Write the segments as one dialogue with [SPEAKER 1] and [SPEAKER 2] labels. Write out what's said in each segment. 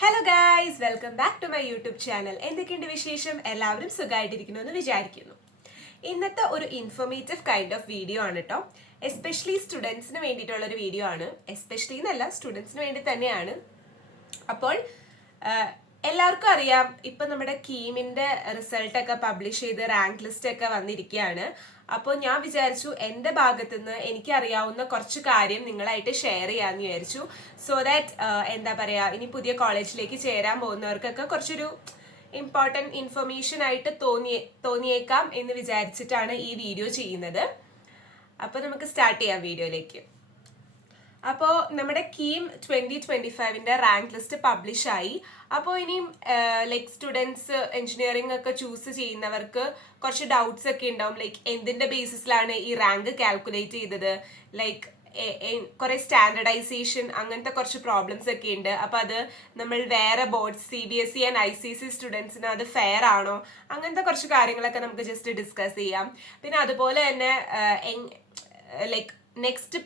[SPEAKER 1] Hello guys welcome back to my YouTube channel എന്തൊക്കെയുണ്ട് വിശേഷം? എല്ലാവരും സുഖമായിട്ടിരിക്കുന്നു എന്ന് വിചാരിക്കുന്നു. ഇന്നത്തെ ഒരു ഇൻഫോർമേറ്റീവ് കൈൻഡ് ഓഫ് വീഡിയോ ആണ് കേട്ടോ എസ്പെഷ്യലി സ്റ്റുഡൻസിന് വേണ്ടിയിട്ടുള്ള ഒരു വീഡിയോ ആണ്. എസ്പെഷ്യലി എന്നല്ല സ്റ്റുഡൻസിന് വേണ്ടി തന്നെയാണ്. അപ്പോൾ എല്ലാവർക്കും അറിയാം ഇപ്പൊ നമ്മുടെ കീമിന്റെ റിസൾട്ടൊക്കെ പബ്ലിഷ് ചെയ്ത് റാങ്ക് ലിസ്റ്റ് ഒക്കെ വന്നിരിക്കുകയാണ്. അപ്പോൾ ഞാൻ വിചാരിച്ചു എന്റെ ഭാഗത്തുനിന്ന് എനിക്ക് അറിയാവുന്ന കുറച്ച് കാര്യം നിങ്ങളായിട്ട് ഷെയർ ചെയ്യാമെന്ന് വിചാരിച്ചു. സോ ദാറ്റ് എന്താ പറയുക ഇനി പുതിയ കോളേജിലേക്ക് ചേരാൻ പോകുന്നവർക്കൊക്കെ കുറച്ചൊരു ഇമ്പോർട്ടന്റ് ഇൻഫർമേഷൻ ആയിട്ട് തോന്നിയേ തോന്നിയേക്കാം എന്ന് വിചാരിച്ചിട്ടാണ് ഈ വീഡിയോ ചെയ്യുന്നത്. അപ്പോൾ നമുക്ക് സ്റ്റാർട്ട് ചെയ്യാം വീഡിയോയിലേക്ക് അപ്പോൾ നമ്മുടെ കീം ട്വന്റി ട്വന്റി ഫൈവിന്റെ റാങ്ക് ലിസ്റ്റ് പബ്ലിഷ് ആയി. അപ്പോൾ ഇനിയും ലൈക്ക് സ്റ്റുഡൻസ് എഞ്ചിനീയറിംഗ് ഒക്കെ ചൂസ് ചെയ്യുന്നവർക്ക് കുറച്ച് ഡൗട്ട്സ് ഒക്കെ ഉണ്ടാവും. ലൈക്ക് എന്തിന്റെ ബേസിസിലാണ് ഈ റാങ്ക് കാൽക്കുലേറ്റ് ചെയ്തത്? ലൈക്ക് കുറേ സ്റ്റാൻഡർഡൈസേഷൻ അങ്ങനത്തെ കുറച്ച് പ്രോബ്ലംസ് ഒക്കെ ഉണ്ട്. അപ്പോൾ അത് നമ്മൾ വേറെ board C B S E and I C C സ്റ്റുഡൻസിന് അത് ഫെയർ ആണോ? അങ്ങനത്തെ കുറച്ച് കാര്യങ്ങളൊക്കെ നമുക്ക് ജസ്റ്റ് ഡിസ്കസ് ചെയ്യാം. പിന്നെ അതുപോലെ തന്നെ ലൈക്ക് നെക്സ്റ്റ്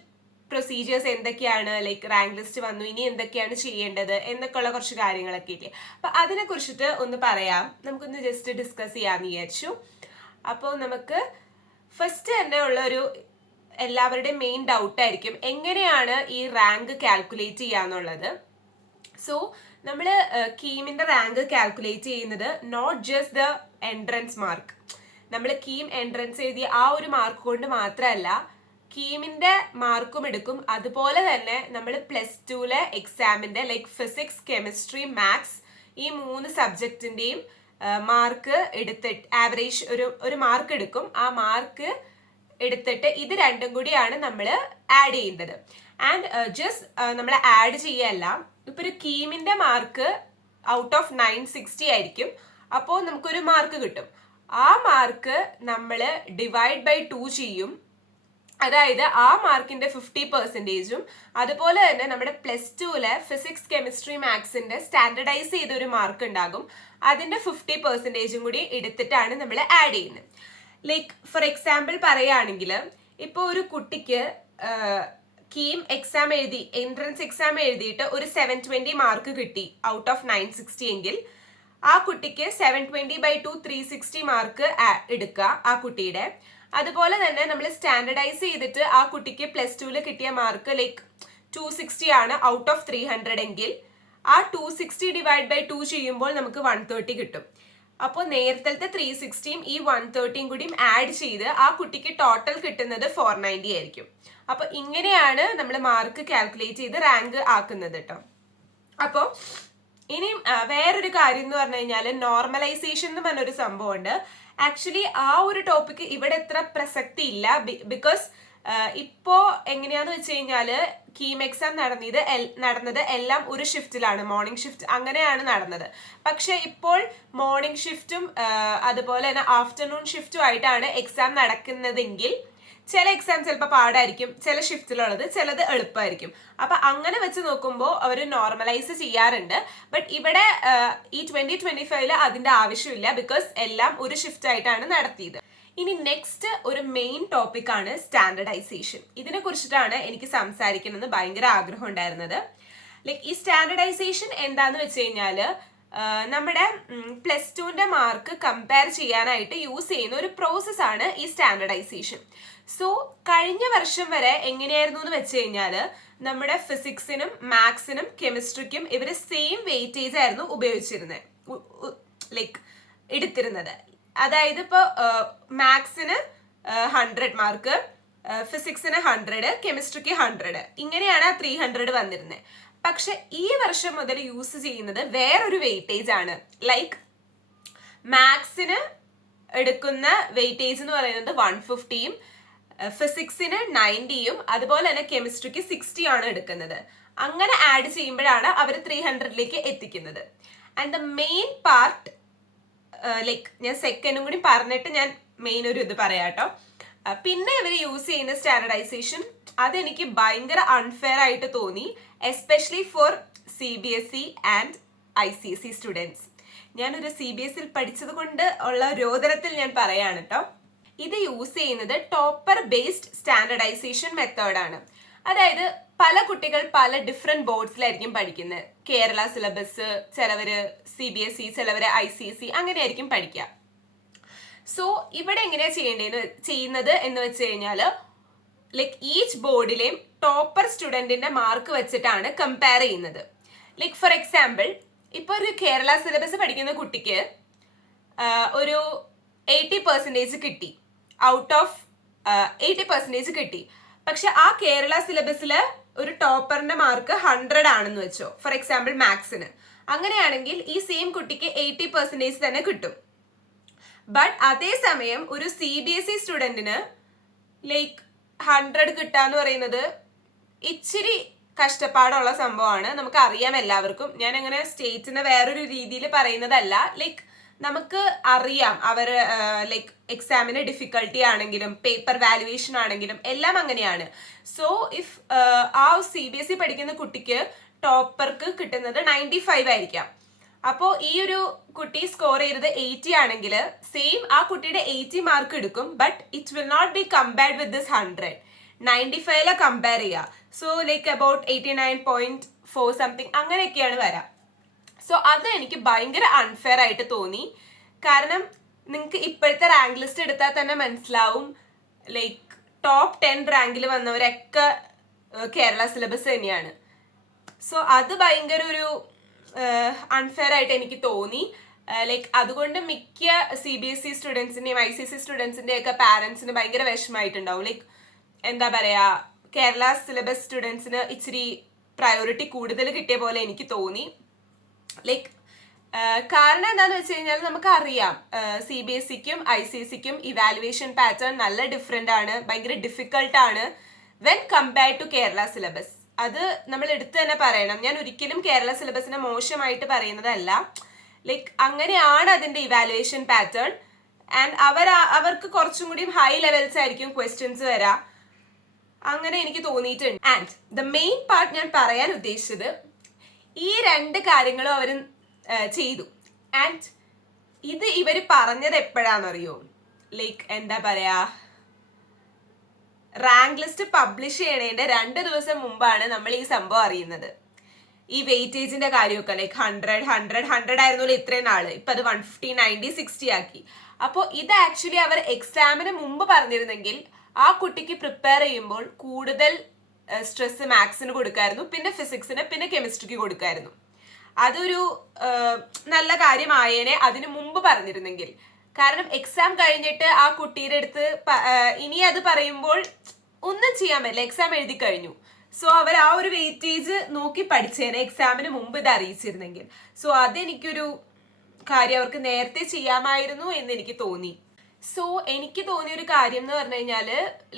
[SPEAKER 1] പ്രൊസീജിയേഴ്സ് എന്തൊക്കെയാണ്? ലൈക്ക് റാങ്ക് ലിസ്റ്റ് വന്നു. ഇനി എന്തൊക്കെയാണ് ചെയ്യേണ്ടത്? എന്നൊക്കെയുള്ള കുറച്ച് കാര്യങ്ങളൊക്കെ ഇല്ലേ? അപ്പൊ അതിനെ കുറിച്ചിട്ട് ഒന്ന് പറയാം. നമുക്കൊന്ന് ജസ്റ്റ് ഡിസ്കസ് ചെയ്യാന്ന് വിചാരിച്ചു. അപ്പോൾ നമുക്ക് ഫസ്റ്റ് തന്നെ ഉള്ള ഒരു എല്ലാവരുടെയും മെയിൻ ഡൗട്ട് ആയിരിക്കും. എങ്ങനെയാണ് ഈ റാങ്ക് കാൽക്കുലേറ്റ് ചെയ്യാന്നുള്ളത് സോ നമ്മൾ കീമിന്റെ റാങ്ക് കാൽക്കുലേറ്റ് ചെയ്യുന്നത് not just the entrance mark നമ്മൾ കീം എൻട്രൻസ് എഴുതിയ ആ ഒരു മാർക്ക് കൊണ്ട് മാത്രമല്ല കീമിന്റെ മാർക്കും എടുക്കും. അതുപോലെ തന്നെ നമ്മൾ പ്ലസ് ടുവിലെ എക്സാമിന്റെ ലൈക്ക് ഫിസിക്സ് കെമിസ്ട്രി മാത്സ് ഈ മൂന്ന് സബ്ജക്റ്റിന്റെയും മാർക്ക് എടുത്തിട്ട് ആവറേജ് ഒരു ഒരു മാർക്ക് എടുക്കും. ആ മാർക്ക് എടുത്തിട്ട് ഇത് രണ്ടും കൂടിയാണ് നമ്മൾ ആഡ് ചെയ്യുന്നത്. ആൻഡ് ജസ്റ്റ് നമ്മൾ ആഡ് ചെയ്യല്ല. ഇപ്പൊ ഒരു കീമിന്റെ mark out of nine sixty ആയിരിക്കും. അപ്പോൾ നമുക്കൊരു മാർക്ക് കിട്ടും. ആ മാർക്ക് നമ്മൾ ഡിവൈഡ് ബൈ ടു ചെയ്യും. അതായത് ആ മാർക്കിന്റെ ഫിഫ്റ്റി പെർസെന്റേജും അതുപോലെ തന്നെ നമ്മുടെ പ്ലസ് ടുവിലെ ഫിസിക്സ് കെമിസ്ട്രി മാത്സിന്റെ സ്റ്റാൻഡർഡൈസ് ചെയ്ത ഒരു മാർക്ക് ഉണ്ടാകും. അതിന്റെ ഫിഫ്റ്റി പെർസെന്റേജും കൂടി എടുത്തിട്ടാണ് നമ്മൾ ആഡ് ചെയ്യുന്നത്. ലൈക്ക് ഫോർ എക്സാമ്പിൾ പറയുകയാണെങ്കിൽ ഇപ്പോൾ ഒരു കുട്ടിക്ക് കീം എക്സാം എഴുതി എൻട്രൻസ് എക്സാം എഴുതിയിട്ട് ഒരു സെവൻ ട്വന്റി മാർക്ക് കിട്ടി ഔട്ട് ഓഫ് നയൻ സിക്സ്റ്റി എങ്കിൽ ആ കുട്ടിക്ക് seven twenty by two three sixty mark എടുക്കുക ആ കുട്ടിയുടെ. അതുപോലെ തന്നെ നമ്മൾ സ്റ്റാൻഡർഡൈസ് ചെയ്തിട്ട് ആ കുട്ടിക്ക് പ്ലസ് ടുവിൽ കിട്ടിയ മാർക്ക് ലൈക്ക് ടു സിക്സ്റ്റി ആണ് ഔട്ട് ഓഫ് ത്രീ ഹൺഡ്രഡ് എങ്കിൽ ആ two sixty divide by two ചെയ്യുമ്പോൾ നമുക്ക് വൺ തേർട്ടി കിട്ടും. അപ്പോൾ നേരത്തെ ത്രീ സിക്സ്റ്റിയും ഈ വൺ തേർട്ടിയും കൂടിയും ആഡ് ചെയ്ത് ആ കുട്ടിക്ക് ടോട്ടൽ കിട്ടുന്നത് ഫോർ നയന്റി ആയിരിക്കും. അപ്പോൾ ഇങ്ങനെയാണ് നമ്മൾ മാർക്ക് കാൽക്കുലേറ്റ് ചെയ്ത് റാങ്ക് ആക്കുന്നത് കേട്ടോ അപ്പോൾ ഇനിയും വേറൊരു കാര്യം എന്ന് പറഞ്ഞു കഴിഞ്ഞാൽ നോർമലൈസേഷൻ എന്ന് പറഞ്ഞൊരു സംഭവമുണ്ട്. ആക്ച്വലി ആ ഒരു ടോപ്പിക്ക് ഇവിടെ എത്ര പ്രസക്തി ഇല്ല. ബിക്കോസ് ഇപ്പോ എങ്ങനെയാന്ന് വെച്ച് കഴിഞ്ഞാൽ കീം എക്സാം നടന്നത് നടന്നത് എല്ലാം ഒരു ഷിഫ്റ്റിലാണ് മോർണിംഗ് ഷിഫ്റ്റ് അങ്ങനെയാണ് നടന്നത്. പക്ഷെ ഇപ്പോൾ മോർണിംഗ് ഷിഫ്റ്റും അതുപോലെ തന്നെ ആഫ്റ്റർനൂൺ ഷിഫ്റ്റും ആയിട്ടാണ് എക്സാം നടക്കുന്നതെങ്കിൽ ചില എക്സാം ചിലപ്പോൾ പാടായിരിക്കും ചില ഷിഫ്റ്റിലുള്ളത് ചിലത് എളുപ്പമായിരിക്കും. അപ്പൊ അങ്ങനെ വെച്ച് നോക്കുമ്പോൾ അവർ നോർമലൈസ് ചെയ്യാറുണ്ട്. ബട്ട് ഇവിടെ ഈ ട്വന്റി ട്വന്റി ഫൈവിൽ അതിന്റെ ആവശ്യമില്ല ബിക്കോസ് എല്ലാം ഒരു ഷിഫ്റ്റ് ആയിട്ടാണ് നടത്തിയത്. ഇനി നെക്സ്റ്റ് ഒരു മെയിൻ ടോപ്പിക് ആണ് സ്റ്റാൻഡർഡൈസേഷൻ ഇതിനെ കുറിച്ചിട്ടാണ് എനിക്ക് സംസാരിക്കണമെന്ന് ഭയങ്കര ആഗ്രഹം ഉണ്ടായിരുന്നത്. ലൈക്ക് ഈ സ്റ്റാൻഡർഡൈസേഷൻ എന്താന്ന് വെച്ച് കഴിഞ്ഞാൽ നമ്മുടെ പ്ലസ് ടുവിന്റെ മാർക്ക് കമ്പയർ ചെയ്യാനായിട്ട് യൂസ് ചെയ്യുന്ന ഒരു പ്രോസസ്സാണ് ഈ സ്റ്റാൻഡർഡൈസേഷൻ സോ കഴിഞ്ഞ വർഷം വരെ എങ്ങനെയായിരുന്നു എന്ന് വെച്ച് കഴിഞ്ഞാൽ നമ്മുടെ ഫിസിക്സിനും മാത്സിനും കെമിസ്ട്രിക്കും ഇവർ സെയിം വെയിറ്റേജ് ആയിരുന്നു ഉപയോഗിച്ചിരുന്നത് ലൈക്ക് എടുത്തിരുന്നത്. അതായത് ഇപ്പോൾ മാത്സിന് ഹൺഡ്രഡ് മാർക്ക് ഫിസിക്സിന് ഹൺഡ്രഡ് കെമിസ്ട്രിക്ക് ഹൺഡ്രഡ് ഇങ്ങനെയാണ് ആ ത്രീ ഹൺഡ്രഡ് വന്നിരുന്നത് പക്ഷെ ഈ വർഷം മുതൽ യൂസ് ചെയ്യുന്നത് വേറൊരു വെയിറ്റേജ് ആണ്. ലൈക്ക് മാത്സിന് എടുക്കുന്ന വെയിറ്റേജ് എന്ന് പറയുന്നത് വൺ ഫിഫ്റ്റിയും ഫിസിക്സിന് നയന്റിയും അതുപോലെ തന്നെ കെമിസ്ട്രിക്ക് സിക്സ്റ്റി ആണ് എടുക്കുന്നത്. അങ്ങനെ ആഡ് ചെയ്യുമ്പോഴാണ് അവർ ത്രീ ഹൺഡ്രഡിലേക്ക് എത്തിക്കുന്നത്. And the main part like ഞാൻ സെക്കൻഡും കൂടി പറഞ്ഞിട്ട് ഞാൻ മെയിൻ ഒരു ഇത് പറയാം കേട്ടോ. പിന്നെ ഇവർ യൂസ് ചെയ്യുന്ന സ്റ്റാൻഡർഡൈസേഷൻ അതെനിക്ക് ഭയങ്കര അൺഫെയർ ആയിട്ട് തോന്നി especially for C B S E and I C S E students ഞാനൊരു സി ബി എസ് ഇൽ പഠിച്ചത് കൊണ്ട് ഉള്ള രോദനത്തിൽ ഞാൻ പറയാണ് കേട്ടോ. ഇത് യൂസ് ചെയ്യുന്നത് ടോപ്പർ ബേസ്ഡ് സ്റ്റാൻഡർഡൈസേഷൻ മെത്തേഡാണ് അതായത് പല കുട്ടികൾ പല ഡിഫറെന്റ് ബോർഡ്സിലായിരിക്കും പഠിക്കുന്നത്. കേരള സിലബസ് ചിലവര് സി ബി എസ് ഇ ചിലവര് ഐ സി എസ് ഇ അങ്ങനെയായിരിക്കും പഠിക്കുക. സോ ഇവിടെ എങ്ങനെയാ ചെയ്യേണ്ടത് ചെയ്യുന്നത് എന്ന് വെച്ച് കഴിഞ്ഞാൽ ലൈക്ക് ഈച്ച് ബോർഡിലെയും ടോപ്പർ സ്റ്റുഡന്റിന്റെ മാർക്ക് വെച്ചിട്ടാണ് കമ്പയർ ചെയ്യുന്നത്. ലൈക്ക് ഫോർ എക്സാമ്പിൾ ഇപ്പോൾ ഒരു കേരള സിലബസ് പഠിക്കുന്ന കുട്ടിക്ക് ഒരു എയ്റ്റി പെർസെന്റേജ് കിട്ടി. ഔട്ട് ഓഫ് എയ്റ്റി പെർസെന്റേജ് കിട്ടി. പക്ഷെ ആ കേരള സിലബസിൽ ഒരു ടോപ്പറിന്റെ മാർക്ക് ഹൺഡ്രഡ് ആണെന്ന് വെച്ചോ. ഫോർ എക്സാമ്പിൾ മാത്സിന് അങ്ങനെയാണെങ്കിൽ ഈ സെയിം കുട്ടിക്ക് എയ്റ്റി പെർസെന്റേജ് തന്നെ കിട്ടും. ബട്ട് അതേസമയം ഒരു സി ബി എസ് ഇ സ്റ്റുഡന്റിന് ലൈക്ക് ഹൺഡ്രഡ് കിട്ടാന്ന് പറയുന്നത് ഇച്ചിരി കഷ്ടപ്പാടുള്ള സംഭവമാണ്. നമുക്ക് അറിയാം എല്ലാവർക്കും. ഞാൻ അങ്ങനെ സ്റ്റേറ്റിന് വേറൊരു രീതിയിൽ പറയുന്നതല്ല. ലൈക്ക് നമുക്ക് അറിയാം അവർ ലൈക്ക് എക്സാമിന് ഡിഫിക്കൽട്ടി ആണെങ്കിലും പേപ്പർ വാലുവേഷൻ ആണെങ്കിലും എല്ലാം അങ്ങനെയാണ്. സോ ഇഫ് ആ സി ബി എസ് ഇ പഠിക്കുന്ന കുട്ടിക്ക് ടോപ്പർക്ക് കിട്ടുന്നത് നയന്റി ഫൈവ് ആയിരിക്കാം. അപ്പോൾ ഈ ഒരു കുട്ടി സ്കോർ ചെയ്തത് എയ്റ്റി ആണെങ്കിൽ സെയിം ആ കുട്ടിയുടെ എയ്റ്റി മാർക്ക് എടുക്കും but it will not be compared with this hundred ninety ഫൈവിലെ compare ചെയ്യുക. So like about eighty nine point four something അങ്ങനെയൊക്കെയാണ് വരാം. സോ അത് എനിക്ക് ഭയങ്കര അൺഫെയർ ആയിട്ട് തോന്നി. കാരണം നിങ്ങൾക്ക് ഇപ്പോഴത്തെ റാങ്ക് ലിസ്റ്റ് എടുത്താൽ തന്നെ മനസ്സിലാവും. ലൈക്ക് ടോപ്പ് ടെൻ റാങ്കിൽ വന്നവരൊക്കെ കേരള സിലബസ് തന്നെയാണ്. സോ അത് ഭയങ്കര ഒരു അൺഫെയർ ആയിട്ട് എനിക്ക് തോന്നി. ലൈക്ക് അതുകൊണ്ട് മിക്ക സി ബി എസ് ഇ സ്റ്റുഡൻസിന്റെയും ഐ സി സ്റ്റുഡൻസിന്റെയും ഒക്കെ പാരന്റ്സിന് ഭയങ്കര വിഷമമായിട്ടുണ്ടാവും. ലൈക്ക് എന്താ പറയാ കേരള സിലബസ് സ്റ്റുഡൻസിന് ഇച്ചിരി പ്രയോറിറ്റി കൂടുതൽ കിട്ടിയ പോലെ എനിക്ക് തോന്നി. ലൈക്ക് കാരണം എന്താണെന്ന് വെച്ച് കഴിഞ്ഞാൽ നമുക്ക് അറിയാം സി ബി എസ് സിക്കും ഐ സി എസ് സിക്കും ഇവാലുവേഷൻ പാറ്റേൺ നല്ല ഡിഫറെന്റ് ആണ് ഭയങ്കര ഡിഫിക്കൾട്ട് ആണ്. When compared to Kerala syllabus അത് നമ്മൾ എടുത്തു തന്നെ പറയണം. ഞാൻ ഒരിക്കലും കേരള സിലബസിനെ മോശമായിട്ട് പറയുന്നതല്ല. ലൈക്ക് അങ്ങനെയാണ് അതിന്റെ ഇവാലുവേഷൻ പാറ്റേൺ ആൻഡ് അവർ അവർക്ക് കുറച്ചും കൂടി ഹൈ ലെവൽസ് ആയിരിക്കും ക്വസ്റ്റ്യൻസ് വരാം. അങ്ങനെ എനിക്ക് തോന്നിയിട്ടുണ്ട്. ആൻഡ് ദ മെയിൻ പാർട്ട് ഞാൻ പറയാൻ ഉദ്ദേശിച്ചത് ഈ രണ്ട് കാര്യങ്ങളും അവർ ചെയ്തു. ആൻഡ് ഇത് ഇവർ പറഞ്ഞത് എപ്പോഴാണെന്നറിയോ ലൈക്ക് എന്താ പറയാ? റാങ്ക് ലിസ്റ്റ് പബ്ലിഷ് ചെയ്യണേന്റെ രണ്ട് ദിവസം മുമ്പാണ് നമ്മൾ ഈ സംഭവം അറിയുന്നത്. ഈ വെയിറ്റേജിന്റെ കാര്യമൊക്കെ ലൈക്ക് ഹൺഡ്രഡ് ഹൺഡ്രഡ് ഹൺഡ്രഡ് ആയിരുന്നല്ലോ ഇത്രയും നാൾ. ഇപ്പൊ അത് വൺ ഫിഫ്റ്റി നയന്റി സിക്സ്റ്റി ആക്കി. അപ്പോൾ ഇത് ആക്ച്വലി അവർ എക്സാമിന് മുമ്പ് പറഞ്ഞിരുന്നെങ്കിൽ ആ കുട്ടിക്ക് പ്രിപ്പയർ ചെയ്യുമ്പോൾ കൂടുതൽ സ്ട്രെസ് മാത്സിന് കൊടുക്കായിരുന്നു പിന്നെ ഫിസിക്സിന് പിന്നെ കെമിസ്ട്രിക്ക് കൊടുക്കായിരുന്നു. അതൊരു നല്ല കാര്യമായേനെ അതിനു മുമ്പ് പറഞ്ഞിരുന്നെങ്കിൽ. കാരണം എക്സാം കഴിഞ്ഞിട്ട് ആ കുട്ടിയുടെ അടുത്ത് ഇനി അത് പറയുമ്പോൾ ഒന്നും ചെയ്യാൻ പറ്റില്ല. എക്സാം എഴുതി കഴിഞ്ഞു. സോ അവർ ആ ഒരു വെയിറ്റേജ് നോക്കി പഠിച്ചേനെ എക്സാമിന് മുമ്പ് ഇത് അറിയിച്ചിരുന്നെങ്കിൽ. സോ അതെനിക്കൊരു കാര്യം അവർക്ക് നേരത്തെ ചെയ്യാമായിരുന്നു എന്ന് എനിക്ക് തോന്നി. സോ എനിക്ക് തോന്നിയ ഒരു കാര്യം എന്ന് പറഞ്ഞു കഴിഞ്ഞാൽ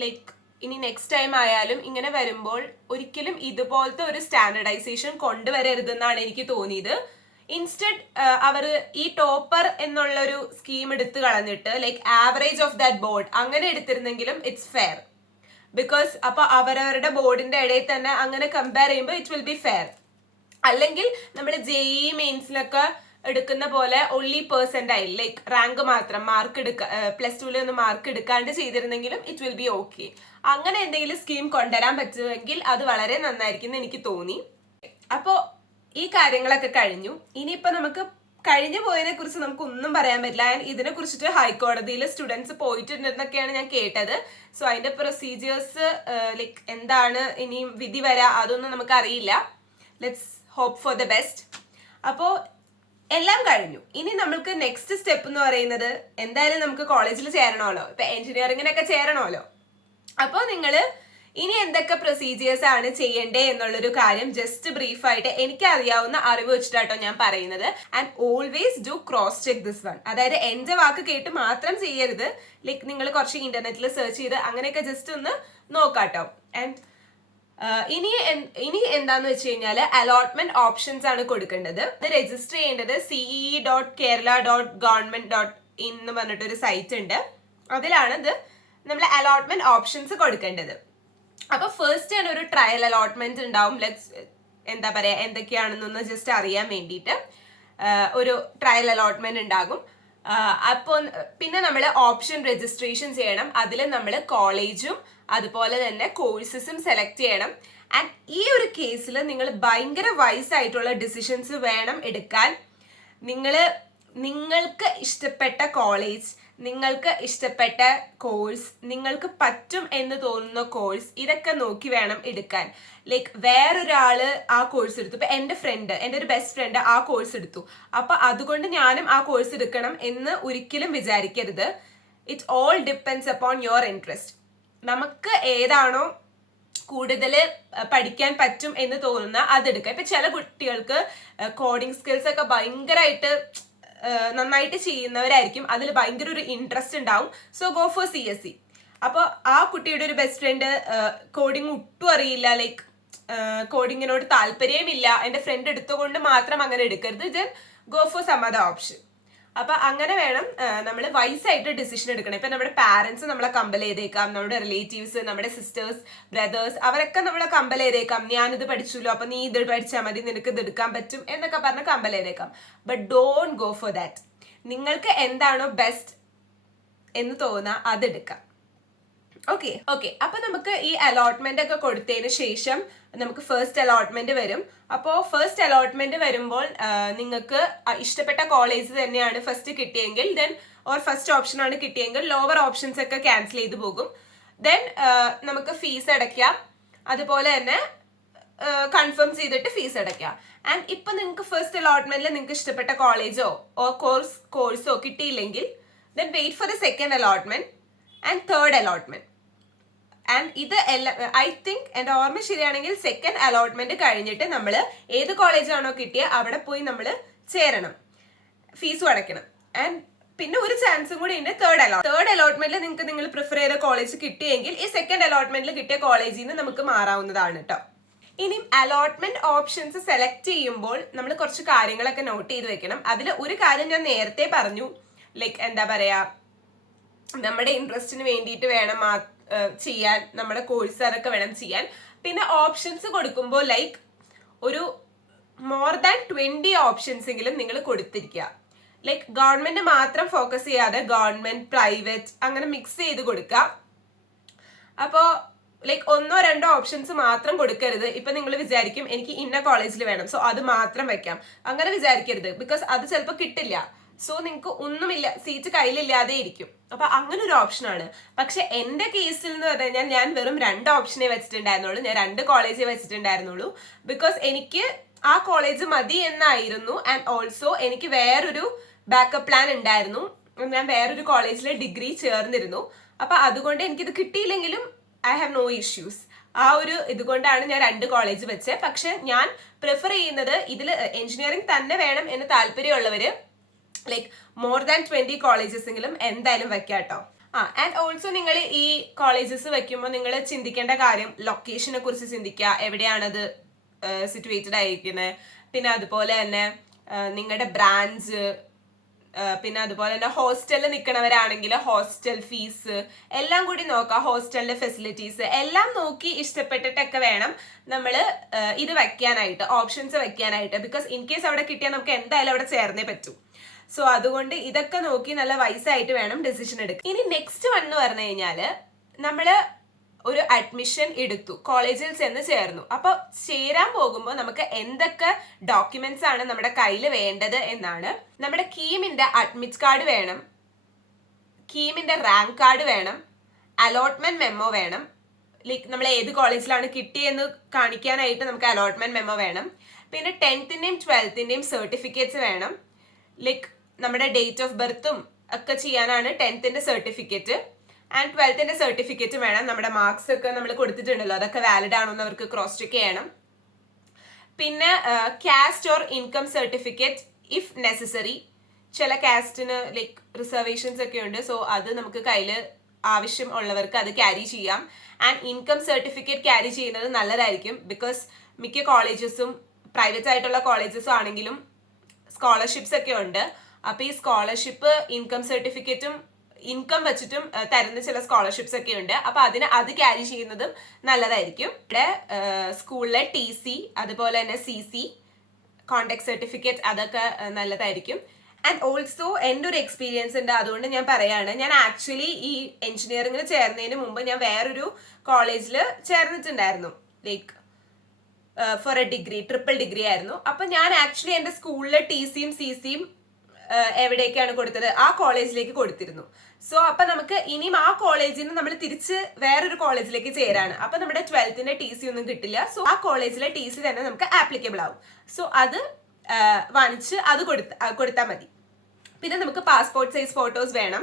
[SPEAKER 1] ലൈക്ക് ഇനി നെക്സ്റ്റ് ടൈം ആയാലും ഇങ്ങനെ വരുമ്പോൾ ഒരിക്കലും ഇതുപോലത്തെ ഒരു സ്റ്റാൻഡർഡൈസേഷൻ കൊണ്ടുവരരുതെന്നാണ് എനിക്ക് തോന്നിയത്. ഇൻസ്റ്റഡ് അവർ ഈ ടോപ്പർ എന്നുള്ളൊരു സ്കീം എടുത്തു കളഞ്ഞിട്ട് like average of that board അങ്ങനെ എടുത്തിരുന്നെങ്കിലും ഇറ്റ്സ് ഫെയർ ബിക്കോസ് അപ്പൊ അവരവരുടെ ബോർഡിന്റെ ഇടയിൽ തന്നെ അങ്ങനെ കമ്പയർ ചെയ്യുമ്പോൾ ഇറ്റ് വിൽ ബി ഫെയർ അല്ലെങ്കിൽ നമ്മൾ ജെഇ മെയിൻസിലൊക്കെ എടുക്കുന്ന പോലെ ഓൺലി പേഴ്സെന്റ് ആയി ലൈക്ക് റാങ്ക് മാത്രം മാർക്ക് എടുക്ക പ്ലസ് ടുവിൽ ഒന്ന് മാർക്ക് എടുക്കാണ്ട് ചെയ്തിരുന്നെങ്കിലും ഇറ്റ് വിൽ ബി ഓക്കെ അങ്ങനെ എന്തെങ്കിലും സ്കീം കൊണ്ടുവരാൻ പറ്റുമെങ്കിൽ അത് വളരെ നന്നായിരിക്കും എന്ന് എനിക്ക് തോന്നി. അപ്പോൾ ഈ കാര്യങ്ങളൊക്കെ കഴിഞ്ഞു. ഇനിയിപ്പോൾ നമുക്ക് കഴിഞ്ഞു പോയതിനെ കുറിച്ച് നമുക്ക് ഒന്നും പറയാൻ പറ്റില്ല. ഇതിനെ കുറിച്ചിട്ട് ഹൈക്കോടതിയിൽ സ്റ്റുഡൻസ് പോയിട്ടുണ്ടെന്നൊക്കെയാണ് ഞാൻ കേട്ടത്. സോ അതിന്റെ പ്രൊസീജിയേഴ്സ് ലൈക്ക് എന്താണ് ഇനിയും വിധി വരാ അതൊന്നും നമുക്ക് അറിയില്ല let's hope for the best അപ്പോൾ എല്ലാം കഴിഞ്ഞു. ഇനി നമ്മൾക്ക് നെക്സ്റ്റ് സ്റ്റെപ്പ് എന്ന് പറയുന്നത് എന്തായാലും നമുക്ക് കോളേജിൽ ചേരണമല്ലോ. ഇപ്പൊ എഞ്ചിനീയറിങ്ങിനൊക്കെ ചേരണമല്ലോ. അപ്പോൾ നിങ്ങൾ ഇനി എന്തൊക്കെ പ്രൊസീജിയേഴ്സ് ആണ് ചെയ്യേണ്ടേ എന്നുള്ളൊരു കാര്യം ജസ്റ്റ് ബ്രീഫായിട്ട് എനിക്ക് അറിയാവുന്ന അറിവ് വെച്ചിട്ടാട്ടോ ഞാൻ പറയുന്നത്. And always do cross check this one അതായത് എന്റെ വാക്ക് കേട്ട് മാത്രം ചെയ്യരുത്. ലൈക്ക് നിങ്ങൾ കുറച്ച് ഇന്റർനെറ്റിൽ സെർച്ച് ചെയ്ത് അങ്ങനെയൊക്കെ ജസ്റ്റ് ഒന്ന് നോക്കാട്ടോ. ആൻഡ് ഇനി ഇനി എന്താന്ന് വെച്ച് കഴിഞ്ഞാൽ അലോട്ട്മെന്റ് ഓപ്ഷൻസ് ആണ് കൊടുക്കേണ്ടത്. ഇത് രജിസ്റ്റർ ചെയ്യേണ്ടത് CEE dot Kerala dot government dot in എന്ന് പറഞ്ഞിട്ടൊരു സൈറ്റ് ഉണ്ട്. അതിലാണ് ഇത് നമ്മൾ അലോട്ട്മെന്റ് ഓപ്ഷൻസ് കൊടുക്കേണ്ടത്. അപ്പൊ ഫസ്റ്റ് ആണ് ഒരു ട്രയൽ അലോട്ട്മെന്റ് ഉണ്ടാവും. ലെറ്റ്സ് എന്താ പറയാ എന്തൊക്കെയാണെന്നൊന്ന് ജസ്റ്റ് അറിയാൻ വേണ്ടിയിട്ട് ഒരു ട്രയൽ അലോട്ട്മെന്റ് ഉണ്ടാകും. അപ്പോൾ പിന്നെ നമ്മൾ ഓപ്ഷൻ രജിസ്ട്രേഷൻ ചെയ്യണം. അതിൽ നമ്മൾ കോളേജും അതുപോലെ തന്നെ കോഴ്സസും സെലക്ട് ചെയ്യണം. ആൻഡ് ഈ ഒരു കേസിൽ നിങ്ങൾ ഭയങ്കര വൈസ് ആയിട്ടുള്ള ഡിസിഷൻസ് വേണം എടുക്കാൻ. നിങ്ങൾ നിങ്ങൾക്ക് ഇഷ്ടപ്പെട്ട കോളേജ് നിങ്ങൾക്ക് ഇഷ്ടപ്പെട്ട കോഴ്സ് നിങ്ങൾക്ക് പറ്റും എന്ന് തോന്നുന്ന കോഴ്സ് ഇതൊക്കെ നോക്കി വേണം എടുക്കാൻ. ലൈക്ക് വേറൊരാൾ ആ കോഴ്സ് എടുത്തു. ഇപ്പൊ എന്റെ ഫ്രണ്ട് എന്റെ ഒരു ബെസ്റ്റ് ഫ്രണ്ട് ആ കോഴ്സ് എടുത്തു. അപ്പൊ അതുകൊണ്ട് ഞാനും ആ കോഴ്സ് എടുക്കണം എന്ന് ഒരിക്കലും വിചാരിക്കരുത്. It all depends upon your interest നമുക്ക് ഏതാണോ കൂടുതൽ പഠിക്കാൻ പറ്റും എന്ന് തോന്നുന്ന അതെടുക്കുക ഇപ്പൊ ചില കുട്ടികൾക്ക് കോഡിംഗ് സ്കിൽസ് ഒക്കെ ഭയങ്കരമായിട്ട് നന്നായിട്ട് ചെയ്യുന്നവരായിരിക്കും. അതിൽ ഭയങ്കര ഒരു ഇൻട്രസ്റ്റ് ഉണ്ടാവും. So go for C S C അപ്പോൾ ആ കുട്ടിയുടെ ഒരു ബെസ്റ്റ് ഫ്രണ്ട് കോഡിങ് ഒട്ടും അറിയില്ല. ലൈക്ക് കോഡിങ്ങിനോട് താല്പര്യമില്ല. എന്റെ ഫ്രണ്ട് എടുത്തുകൊണ്ട് മാത്രം അങ്ങനെ എടുക്കരുത്. Then go for some option അപ്പൊ അങ്ങനെ വേണം നമ്മൾ വൈസായിട്ട് ഡിസിഷൻ എടുക്കണം. ഇപ്പൊ നമ്മുടെ പാരന്റ്സ് നമ്മളെ കമ്പൽ ചെയ്തേക്കാം. നമ്മുടെ റിലേറ്റീവ്സ് നമ്മുടെ സിസ്റ്റേഴ്സ് ബ്രദേഴ്സ് അവരൊക്കെ നമ്മളെ കമ്പൽ ചെയ്തേക്കാം. ഞാനിത് പഠിച്ചല്ലോ അപ്പൊ നീ ഇത് പഠിച്ചാൽ മതി നിനക്ക് ഇത് എടുക്കാൻ പറ്റും എന്നൊക്കെ പറഞ്ഞ് കമ്പൽ ചെയ്തേക്കാം. But don't go for that നിങ്ങൾക്ക് എന്താണോ ബെസ്റ്റ് എന്ന് തോന്നുക അതെടുക്കാം ഓക്കെ ഓക്കെ അപ്പൊ നമുക്ക് ഈ അലോട്ട്മെന്റ് ഒക്കെ കൊടുത്തതിന് ശേഷം നമുക്ക് ഫസ്റ്റ് അലോട്ട്മെന്റ് വരും. അപ്പോ ഫസ്റ്റ് അലോട്ട്മെന്റ് വരുമ്പോൾ നിങ്ങൾക്ക് ഇഷ്ടപ്പെട്ട കോളേജ് തന്നെയാണ് ഫസ്റ്റ് കിട്ടിയെങ്കിൽ ദെൻ ഓർ ഫസ്റ്റ് ഓപ്ഷൻ ആണ് കിട്ടിയെങ്കിൽ ലോവർ ഓപ്ഷൻസ് ഒക്കെ ക്യാൻസൽ ചെയ്തു പോകും. ദെൻ നമുക്ക് ഫീസ് അടയ്ക്കാം. അതുപോലെ തന്നെ കൺഫേം ചെയ്തിട്ട് ഫീസ് അടയ്ക്കാം. ആൻഡ് ഇപ്പൊ നിങ്ങൾക്ക് ഫസ്റ്റ് അലോട്ട്മെന്റിൽ നിങ്ങൾക്ക് ഇഷ്ടപ്പെട്ട കോളേജോ ഓ കോഴ്സ് കോഴ്സോ കിട്ടിയില്ലെങ്കിൽ then wait for the second allotment and third allotment and ഇത് ഐ തിങ്ക് എന്റെ ഓർമ്മ ശരിയാണെങ്കിൽ സെക്കൻഡ് അലോട്ട്മെന്റ് കഴിഞ്ഞിട്ട് നമ്മൾ ഏത് കോളേജാണോ കിട്ടിയ അവിടെ പോയി നമ്മൾ ചേരണം. ഫീസും അടയ്ക്കണം. ആൻഡ് പിന്നെ ഒരു ചാൻസും കൂടി ഉണ്ട് തേർഡ് അലോട്ട് തേർഡ് അലോട്ട്മെന്റിൽ നിങ്ങൾക്ക് നിങ്ങൾ പ്രിഫർ ചെയ്ത കോളേജ് കിട്ടിയെങ്കിൽ ഈ സെക്കൻഡ് അലോട്ട്മെന്റിൽ കിട്ടിയ കോളേജിൽ നിന്ന് നമുക്ക് മാറാവുന്നതാണ് കേട്ടോ ഇനി അലോട്ട്മെന്റ് ഓപ്ഷൻസ് സെലക്ട് ചെയ്യുമ്പോൾ നമ്മൾ കുറച്ച് കാര്യങ്ങളൊക്കെ നോട്ട് ചെയ്ത് വെക്കണം. അതിൽ ഒരു കാര്യം ഞാൻ നേരത്തെ പറഞ്ഞു. ലൈക്ക് എന്താ പറയാ നമ്മുടെ ഇൻട്രസ്റ്റിന് വേണ്ടിയിട്ട് വേണം ചെയ്യാൻ നമ്മുടെ കോഴ്സ് അതൊക്കെ വേണം ചെയ്യാൻ. പിന്നെ ഓപ്ഷൻസ് കൊടുക്കുമ്പോൾ ലൈക്ക് ഒരു മോർ ദാൻ ട്വന്റി ഓപ്ഷൻസ് എങ്കിലും നിങ്ങൾ കൊടുത്തിരിക്കുക. ലൈക്ക് ഗവൺമെന്റ് മാത്രം ഫോക്കസ് ചെയ്യാതെ ഗവൺമെന്റ് പ്രൈവറ്റ് അങ്ങനെ മിക്സ് ചെയ്ത് കൊടുക്കുക. അപ്പോൾ ലൈക്ക് ഒന്നോ രണ്ടോ ഓപ്ഷൻസ് മാത്രം കൊടുക്കരുത്. ഇപ്പൊ നിങ്ങൾ വിചാരിക്കും എനിക്ക് ഇന്ന കോളേജിൽ വേണം സോ അത് മാത്രം വെക്കാം. അങ്ങനെ വിചാരിക്കരുത് ബിക്കോസ് അത് ചിലപ്പോൾ കിട്ടില്ല. സോ നിങ്ങൾക്ക് ഒന്നുമില്ല സീറ്റ് കയ്യിലില്ലാതെ ഇരിക്കും. അപ്പൊ അങ്ങനെ ഒരു ഓപ്ഷനാണ് പക്ഷെ എന്റെ കേസിൽ എന്ന് പറഞ്ഞു കഴിഞ്ഞാൽ ഞാൻ വെറും രണ്ട് ഓപ്ഷനെ വെച്ചിട്ടുണ്ടായിരുന്നുള്ളൂ. ഞാൻ രണ്ട് കോളേജേ വെച്ചിട്ടുണ്ടായിരുന്നുള്ളൂ. ബിക്കോസ് എനിക്ക് ആ കോളേജ് മതി എന്നായിരുന്നു. ആൻഡ് ഓൾസോ എനിക്ക് വേറൊരു ബാക്കപ്പ് പ്ലാൻ ഉണ്ടായിരുന്നു. ഞാൻ വേറൊരു കോളേജിൽ ഡിഗ്രി ചേർന്നിരുന്നു. അപ്പൊ അതുകൊണ്ട് എനിക്കിത് കിട്ടിയില്ലെങ്കിലും ഐ ഹാവ് നോ ഇഷ്യൂസ് ആ ഒരു ഇതുകൊണ്ടാണ് ഞാൻ രണ്ട് കോളേജ് വെച്ചത് പക്ഷെ ഞാൻ പ്രിഫർ ചെയ്യുന്നത് ഇതിൽ എഞ്ചിനീയറിംഗ് തന്നെ വേണം എന്ന് താല്പര്യമുള്ളവര് like more than twenty colleges എങ്കിലും എന്തായാലും വെക്കാം കേട്ടോ ആ ആൻഡ് ഓൾസോ നിങ്ങൾ ഈ കോളേജസ് വെക്കുമ്പോൾ നിങ്ങൾ ചിന്തിക്കേണ്ട കാര്യം ലൊക്കേഷനെ കുറിച്ച് ചിന്തിക്കുക എവിടെയാണത് സിറ്റുവേറ്റഡ് ആയിരിക്കുന്നത് പിന്നെ അതുപോലെ തന്നെ നിങ്ങളുടെ ബ്രാഞ്ച് പിന്നെ അതുപോലെ തന്നെ ഹോസ്റ്റലിൽ നിൽക്കണവരാണെങ്കിൽ ഹോസ്റ്റൽ ഫീസ് എല്ലാം കൂടി നോക്കാം ഹോസ്റ്റലിന്റെ ഫെസിലിറ്റീസ് എല്ലാം നോക്കി ഇഷ്ടപ്പെട്ടിട്ടൊക്കെ വേണം നമ്മൾ ഇത് വയ്ക്കാനായിട്ട് ഓപ്ഷൻസ് വയ്ക്കാനായിട്ട് ബിക്കോസ് ഇൻ കേസ് അവിടെ കിട്ടിയാൽ നമുക്ക് എന്തായാലും അവിടെ ചേർന്നേ പറ്റൂ. സോ അതുകൊണ്ട് ഇതൊക്കെ നോക്കി നല്ല വയസ്സായിട്ട് വേണം ഡെസിഷൻ എടുക്കുക ഇനി നെക്സ്റ്റ് വൺ എന്ന് പറഞ്ഞു കഴിഞ്ഞാൽ നമ്മൾ ഒരു അഡ്മിഷൻ എടുത്തു. കോളേജിൽ ചെന്ന് ചേർന്നു. അപ്പൊ ചേരാൻ പോകുമ്പോൾ നമുക്ക് എന്തൊക്കെ ഡോക്യുമെന്റ്സ് ആണ് നമ്മുടെ കയ്യിൽ വേണ്ടത് എന്നാണ്. നമ്മുടെ കീമിന്റെ അഡ്മിറ്റ് കാർഡ് വേണം. കീമിന്റെ റാങ്ക് കാർഡ് വേണം. അലോട്ട്മെന്റ് മെമ്മോ വേണം. ലൈക്ക് നമ്മൾ ഏത് കോളേജിലാണ് കിട്ടിയെന്ന് കാണിക്കാനായിട്ട് നമുക്ക് അലോട്ട്മെന്റ് മെമ്മോ വേണം. പിന്നെ ടെൻത്തിന്റെയും ട്വൽത്തിന്റെയും സർട്ടിഫിക്കറ്റ്സ് വേണം. ലൈക്ക് നമ്മുടെ ഡേറ്റ് ഓഫ് ബർത്തും ഒക്കെ ചെയ്യാനാണ് ടെൻത്തിന്റെ സർട്ടിഫിക്കറ്റ് ആൻഡ് ട്വൽത്തിന്റെ സർട്ടിഫിക്കറ്റ് വേണം. നമ്മുടെ മാർക്സ് ഒക്കെ നമ്മൾ കൊടുത്തിട്ടുണ്ടല്ലോ. അതൊക്കെ വാലിഡ് ആണോ എന്ന് അവർക്ക് ക്രോസ് ചെക്ക് ചെയ്യണം. പിന്നെ caste or income certificate if necessary ചില കാസ്റ്റിന് ലൈക്ക് റിസർവേഷൻസ് ഒക്കെ ഉണ്ട്. സോ അത് നമുക്ക് കയ്യിൽ ആവശ്യം ഉള്ളവർക്ക് അത് ക്യാരി ചെയ്യാം. ആൻഡ് ഇൻകം സർട്ടിഫിക്കറ്റ് ക്യാരി ചെയ്യുന്നത് നല്ലതായിരിക്കും. ബിക്കോസ് മിക്ക കോളേജസും പ്രൈവറ്റ് ആയിട്ടുള്ള കോളേജസും ആണെങ്കിലും സ്കോളർഷിപ്സ് ഒക്കെ ഉണ്ട്. അപ്പൊ ഈ സ്കോളർഷിപ്പ് ഇൻകം സർട്ടിഫിക്കറ്റും ഇൻകം വെച്ചിട്ടും തരുന്ന ചില സ്കോളർഷിപ്സ് ഒക്കെ ഉണ്ട്. അപ്പൊ അതിന് അത് ക്യാരി ചെയ്യുന്നതും നല്ലതായിരിക്കും. ഇവിടെ സ്കൂളിലെ ടി സി അതുപോലെ തന്നെ സി സി കോണ്ടാക്ട് സർട്ടിഫിക്കറ്റ് അതൊക്കെ നല്ലതായിരിക്കും. ആൻഡ് ഓൾസോ എന്റെ ഒരു എക്സ്പീരിയൻസ് ഉണ്ട്. അതുകൊണ്ട് ഞാൻ പറയാണ് ഞാൻ ആക്ച്വലി ഈ എഞ്ചിനീയറിംഗിൽ ചേർന്നതിന് മുമ്പ് ഞാൻ വേറൊരു കോളേജിൽ ചേർന്നിട്ടുണ്ടായിരുന്നു. Like for a degree triple degree ആയിരുന്നു. അപ്പൊ ഞാൻ ആക്ച്വലി എന്റെ സ്കൂളിലെ ടി സിയും സി സിയും എവിടേക്കാണ് കൊടുത്തത്? ആ കോളേജിലേക്ക് കൊടുത്തിരുന്നു. സോ അപ്പൊ നമുക്ക് ഇനിയും ആ കോളേജിൽ നിന്ന് നമ്മൾ തിരിച്ച് വേറൊരു കോളേജിലേക്ക് ചേരാണ്. അപ്പൊ നമ്മുടെ ട്വൽത്തിന്റെ ടി സി ഒന്നും കിട്ടില്ല. സോ ആ കോളേജിലെ ടി സി തന്നെ നമുക്ക് ആപ്ലിക്കബിൾ ആവും. സോ അത് വാങ്ങിച്ച് അത് കൊടുത്ത കൊടുത്താൽ മതി. പിന്നെ നമുക്ക് പാസ്പോർട്ട് സൈസ് ഫോട്ടോസ് വേണം.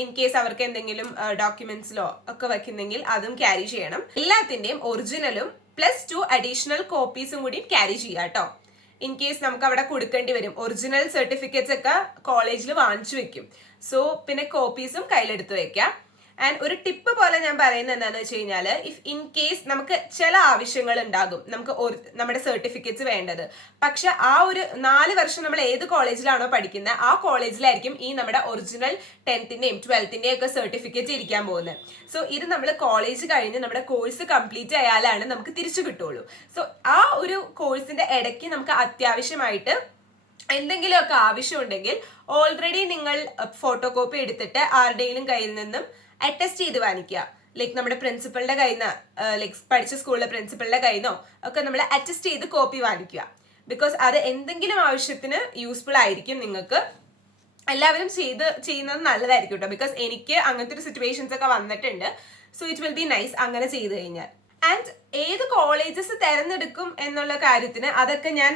[SPEAKER 1] ഇൻ കേസ് അവർക്ക് എന്തെങ്കിലും ഡോക്യുമെന്റ്സിലോ ഒക്കെ വെക്കുന്നെങ്കിൽ അതും ക്യാരി ചെയ്യണം. എല്ലാത്തിന്റെയും ഒറിജിനലും പ്ലസ് ടു അഡീഷണൽ കോപ്പീസും കൂടി ക്യാരി ചെയ്യാം കേട്ടോ ഇൻ കേസ് നമുക്ക് അവിടെ കൊടുക്കേണ്ടി വരും. ഒറിജിനൽ സർട്ടിഫിക്കറ്റ്സ് ഒക്കെ കോളേജിൽ വാങ്ങിച്ചു വെക്കും. സോ പിന്നെ കോപ്പീസും കയ്യിലെടുത്ത് വെക്കാം. ആൻഡ് ഒരു ടിപ്പ് പോലെ ഞാൻ പറയുന്നത് എന്താണെന്ന് വെച്ച് കഴിഞ്ഞാൽ ഇഫ് ഇൻ കേസ് നമുക്ക് ചില ആവശ്യങ്ങൾ ഉണ്ടാകും നമുക്ക് നമ്മുടെ സർട്ടിഫിക്കറ്റ്സ് വേണ്ടത്. പക്ഷെ ആ ഒരു നാല് വർഷം നമ്മൾ ഏത് കോളേജിലാണോ പഠിക്കുന്നത് ആ കോളേജിലായിരിക്കും ഈ നമ്മുടെ ഒറിജിനൽ ടെൻത്തിന്റെയും ട്വൽത്തിന്റെയും ഒക്കെ സർട്ടിഫിക്കറ്റ് ഇരിക്കാൻ പോകുന്നത് സോ ഇത് നമ്മൾ കോളേജ് കഴിഞ്ഞ് നമ്മുടെ കോഴ്സ് കംപ്ലീറ്റ് ആയാലാണ് നമുക്ക് തിരിച്ചു കിട്ടുള്ളൂ. സോ ആ ഒരു കോഴ്സിന്റെ ഇടയ്ക്ക് നമുക്ക് അത്യാവശ്യമായിട്ട് എന്തെങ്കിലുമൊക്കെ ആവശ്യമുണ്ടെങ്കിൽ ഓൾറെഡി നിങ്ങൾ ഫോട്ടോ കോപ്പി എടുത്തിട്ട് ആരുടെയും കയ്യിൽ നിന്നും അറ്റസ്റ്റ് ചെയ്ത് വാങ്ങിക്കുക. ലൈക്ക് നമ്മുടെ പ്രിൻസിപ്പളിന്റെ കയ്യിൽ നിന്ന് ലൈക്ക് പഠിച്ച സ്കൂളിലെ പ്രിൻസിപ്പളിന്റെ കയ്യിൽ നിന്നോ ഒക്കെ നമ്മൾ അറ്റസ്റ്റ് ചെയ്ത് കോപ്പി വാങ്ങിക്കുക. ബിക്കോസ് അത് എന്തെങ്കിലും ആവശ്യത്തിന് യൂസ്ഫുൾ ആയിരിക്കും നിങ്ങൾക്ക്. എല്ലാവരും ചെയ്ത് ചെയ്യുന്നത് നല്ലതായിരിക്കും കേട്ടോ ബിക്കോസ് എനിക്ക് അങ്ങനത്തെ ഒരു സിറ്റുവേഷൻസ് ഒക്കെ വന്നിട്ടുണ്ട്. So it will be nice അങ്ങനെ ചെയ്ത് കഴിഞ്ഞാൽ. ആൻഡ് ഏത് കോളേജസ് തിരഞ്ഞെടുക്കും എന്നുള്ള കാര്യത്തിന് അതൊക്കെ ഞാൻ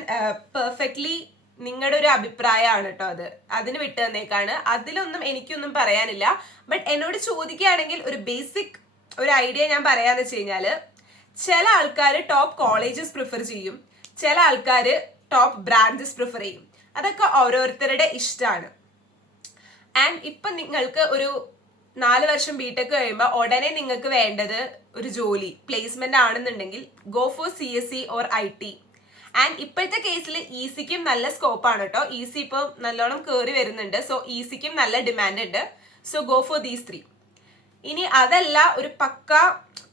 [SPEAKER 1] പെർഫെക്റ്റ്ലി നിങ്ങളുടെ ഒരു അഭിപ്രായമാണ് കേട്ടോ അത്. അതിന് വിട്ടു തന്നേക്കാണ്. അതിലൊന്നും എനിക്കൊന്നും പറയാനില്ല. ബട്ട് എന്നോട് ചോദിക്കുകയാണെങ്കിൽ ഒരു ബേസിക് ഒരു ഐഡിയ ഞാൻ പറയാന്ന് വെച്ച് കഴിഞ്ഞാൽ ചില ആൾക്കാർ ടോപ്പ് കോളേജസ് പ്രിഫർ ചെയ്യും. ചില ആൾക്കാർ ടോപ്പ് ബ്രാഞ്ചസ് പ്രിഫർ ചെയ്യും. അതൊക്കെ ഓരോരുത്തരുടെ ഇഷ്ടമാണ് ആൻഡ് ഇപ്പൊ നിങ്ങൾക്ക് ഒരു നാല് വർഷം ബിടെക് കഴിയുമ്പോൾ ഉടനെ നിങ്ങൾക്ക് വേണ്ടത് ഒരു ജോലി പ്ലേസ്മെന്റ് ആണെന്നുണ്ടെങ്കിൽ go for C S C or I T and ഇപ്പോഴത്തെ കേസിൽ ഇ സിക്കും നല്ല സ്കോപ്പാണ് കേട്ടോ ഇ സി ഇപ്പോൾ നല്ലോണം കയറി വരുന്നുണ്ട്. സോ ഇ സിക്കും നല്ല ഡിമാൻഡ് ഉണ്ട്. So go for these three ഇനി അതല്ല ഒരു പക്ക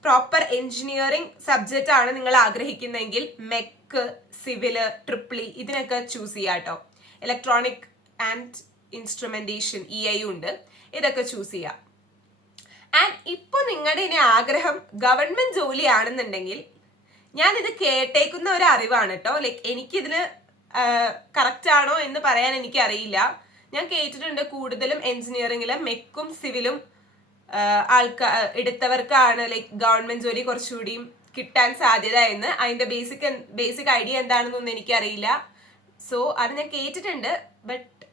[SPEAKER 1] പ്രോപ്പർ എഞ്ചിനീയറിംഗ് സബ്ജക്റ്റ് ആണ് നിങ്ങൾ ആഗ്രഹിക്കുന്നതെങ്കിൽ മെക്ക് സിവിൽ ട്രിപ്ലി ഇതിനൊക്കെ ചൂസ് ചെയ്യാം കേട്ടോ electronic and instrumentation E I ഉണ്ട്. ഇതൊക്കെ ചൂസ് ചെയ്യാം. ആൻഡ് ഇപ്പൊ നിങ്ങളുടെ ഇനി ആഗ്രഹം ഗവൺമെന്റ് ജോലിയാണെന്നുണ്ടെങ്കിൽ ഞാൻ ഇത് കേട്ടേക്കുന്ന ഒരു അറിവാണ് കേട്ടോ ലൈക്ക് എനിക്കിതിന് കറക്റ്റ് ആണോ എന്ന് പറയാൻ എനിക്ക് അറിയില്ല ഞാൻ കേട്ടിട്ടുണ്ട് കൂടുതലും എഞ്ചിനീയറിംഗിലും മെക്കും സിവിലും ആൾക്കാർ എടുത്തവർക്കാണ് ലൈക്ക് ഗവൺമെന്റ് ജോലി കുറച്ചുകൂടി കിട്ടാൻ സാധ്യത എന്ന്. അതിന്റെ ബേസിക് ബേസിക് ഐഡിയ എന്താണെന്നൊന്നും എനിക്കറിയില്ല. സോ അത് ഞാൻ കേട്ടിട്ടുണ്ട് ബട്ട്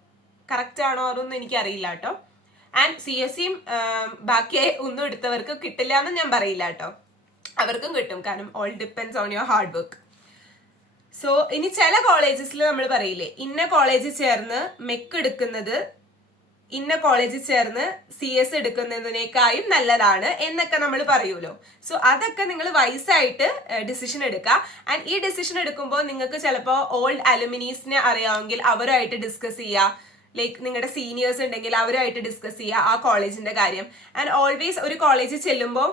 [SPEAKER 1] കറക്റ്റ് ആണോ അതൊന്നും എനിക്കറിയില്ല കേട്ടോ ആൻഡ് സി എസ് സിയും ബാക്കി ഒന്നും എടുത്തവർക്ക് കിട്ടില്ല എന്ന് ഞാൻ പറയില്ല കേട്ടോ അവർക്കും കിട്ടും. കാരണം all depends on your hard work so ഇനി ചില കോളേജസിൽ നമ്മൾ പറയില്ലേ ഇന്ന കോളേജിൽ ചേർന്ന് മെക്ക് എടുക്കുന്നത് ഇന്ന കോളേജിൽ ചേർന്ന് സി എസ് എടുക്കുന്നതിനേക്കായും നല്ലതാണ് എന്നൊക്കെ നമ്മൾ പറയുമല്ലോ. സോ അതൊക്കെ നിങ്ങൾ വൈസായിട്ട് ഡിസിഷൻ എടുക്കുക. ആൻഡ് ഈ ഡിസിഷൻ എടുക്കുമ്പോൾ നിങ്ങൾക്ക് ചിലപ്പോൾ ഓൾഡ് അലുമിനീസിനെ അറിയാമെങ്കിൽ അവരുമായിട്ട് ഡിസ്കസ് ചെയ്യുക. ലൈക്ക് നിങ്ങളുടെ സീനിയേഴ്സ് ഉണ്ടെങ്കിൽ അവരുമായിട്ട് ഡിസ്കസ് ചെയ്യുക ആ കോളേജിന്റെ കാര്യം. ആൻഡ് ഓൾവേസ് ഒരു കോളേജിൽ ചെല്ലുമ്പോൾ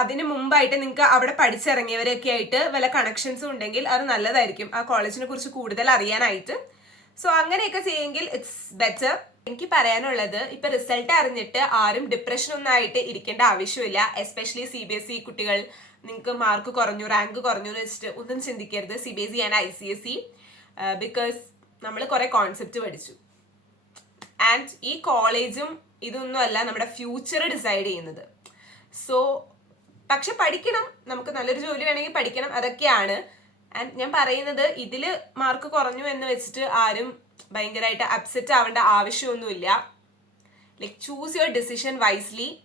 [SPEAKER 1] അതിന് മുമ്പായിട്ട് നിങ്ങൾക്ക് അവിടെ പഠിച്ചിറങ്ങിയവരൊക്കെ ആയിട്ട് വല്ല കണക്ഷൻസും ഉണ്ടെങ്കിൽ അത് നല്ലതായിരിക്കും. ആ കോളേജിനെ കുറിച്ച് കൂടുതൽ അറിയാനായിട്ട്. സോ അങ്ങനെയൊക്കെ ചെയ്യുമെങ്കിൽ ഇറ്റ്സ് ബെറ്റർ എനിക്ക് പറയാനുള്ളത് ഇപ്പൊ റിസൾട്ട് അറിഞ്ഞിട്ട് ആരും ഡിപ്രഷൻ ഒന്നും ആയിട്ട് ഇരിക്കേണ്ട ആവശ്യമില്ല. Especially C B S E കുട്ടികൾ നിങ്ങൾക്ക് മാർക്ക് കുറഞ്ഞു റാങ്ക് കുറഞ്ഞു എന്ന് വെച്ചിട്ട് ഒന്നും ചിന്തിക്കരുത്. C B S E and I C S E because നമ്മൾ കുറെ കോൺസെപ്റ്റ് പഠിച്ചു. ആൻഡ് ഈ കോളേജും ഇതൊന്നും അല്ല നമ്മുടെ ഫ്യൂച്ചർ ഡിസൈഡ് ചെയ്യുന്നത്. സോ പക്ഷെ പഠിക്കണം. നമുക്ക് നല്ലൊരു ജോലി വേണമെങ്കിൽ പഠിക്കണം. അതൊക്കെയാണ്. ആൻഡ് ഞാൻ പറയുന്നത് ഇതിൽ മാർക്ക് കുറഞ്ഞു എന്ന് വെച്ചിട്ട് ആരും ഭയങ്കരമായിട്ട് അപ്സെറ്റ് ആവേണ്ട ആവശ്യമൊന്നുമില്ല. Like choose your decision wisely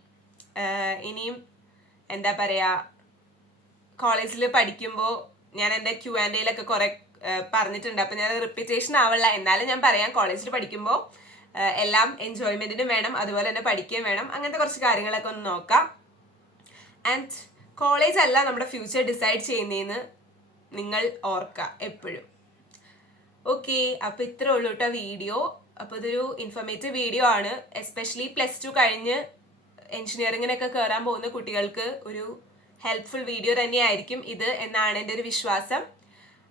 [SPEAKER 1] ഇനിയും എന്താ പറയുക കോളേജിൽ പഠിക്കുമ്പോൾ ഞാൻ എന്റെ ക്യു ആൻഡ് എയിലൊക്കെ കുറെ പറഞ്ഞിട്ടുണ്ട്. അപ്പം ഞാൻ റിപ്പീറ്റേഷൻ ആവില്ല എന്നാലും ഞാൻ പറയാം കോളേജിൽ പഠിക്കുമ്പോൾ എല്ലാം എൻജോയ്മെന്റിനും വേണം. അതുപോലെ തന്നെ പഠിക്കുകയും വേണം. അങ്ങനത്തെ കുറച്ച് കാര്യങ്ങളൊക്കെ ഒന്ന് നോക്കാം. ആൻഡ് കോളേജ് അല്ല നമ്മുടെ ഫ്യൂച്ചർ ഡിസൈഡ് ചെയ്യുന്നതെന്ന് നിങ്ങൾ ഓർക്കുക എപ്പോഴും. ഓക്കെ അപ്പോൾ ഇത്ര ഉള്ളു കേട്ടോ വീഡിയോ അപ്പോൾ ഇതൊരു ഇൻഫർമേറ്റീവ് വീഡിയോ ആണ്. എസ്പെഷ്യലി പ്ലസ് ടു കഴിഞ്ഞ് എൻജിനീയറിങ്ങിനൊക്കെ കയറാൻ പോകുന്ന കുട്ടികൾക്ക് ഒരു ഹെൽപ്ഫുൾ വീഡിയോ തന്നെയായിരിക്കും ഇത് എന്നാണ് എന്റെ ഒരു വിശ്വാസം.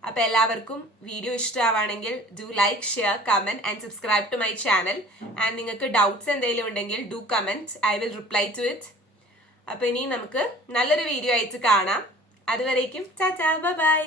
[SPEAKER 1] അപ്പോൾ എല്ലാവർക്കും video ഇഷ്ടമാവാണെങ്കിൽ do like share comment and subscribe to my channel and നിങ്ങൾക്ക് ഡൗട്ട്സ് എന്തെങ്കിലും ഉണ്ടെങ്കിൽ do comment I will reply to it അപ്പോൾ ഇനി നമുക്ക് നല്ലൊരു വീഡിയോ അയച്ച് കാണാം. അതുവരേക്കും ചാച്ചാ ബൈ.